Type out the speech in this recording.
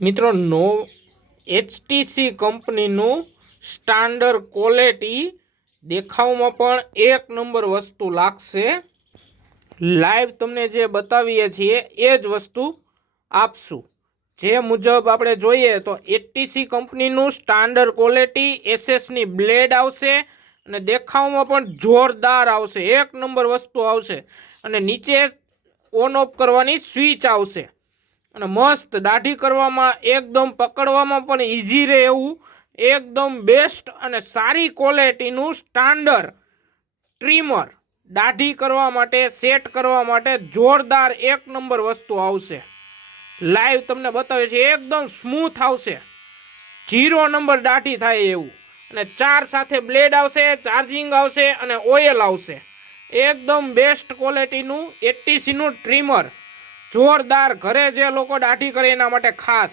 મિત્રો નો HTC કંપનીનું standard quality દેખાવમાં પણ એક નંબર વસ્તુ લાગશે. લાઈવ તમને જે બતાવીએ છીએ એ જ વસ્તુ આપશું. જે મુજબ આપણે જોઈએ તો HTC કંપનીનું સ્ટાન્ડર્ડ ક્વોલિટી એસએસની બ્લેડ આવશે અને દેખાવમાં પણ જોરદાર આવશે, એક નંબર વસ્તુ આવશે. અને નીચે ઓન ઓફ કરવાની સ્વિચ આવશે અને મસ્ત દાઢી કરવામાં એકદમ પકડવામાં પણ ઇઝી રહે એવું એકદમ બેસ્ટ અને સારી ક્વોલિટીનું સ્ટાન્ડર્ડ ટ્રીમર દાઢી કરવા માટે સેટ કરવા માટે જોરદાર એક નંબર વસ્તુ આવશે. લાઈવ તમને બતાવે છે, એકદમ સ્મૂથ આવશે, 0 નંબર દાઢી થાય એવું. અને 4 સાથે બ્લેડ આવશે, ચાર્જિંગ આવશે અને ઓઇલ આવશે. એકદમ બેસ્ટ ક્વોલિટીનું HTCનું ટ્રીમર જોરદાર, ઘરે જે લોકો દાઢી કરે એના માટે ખાસ.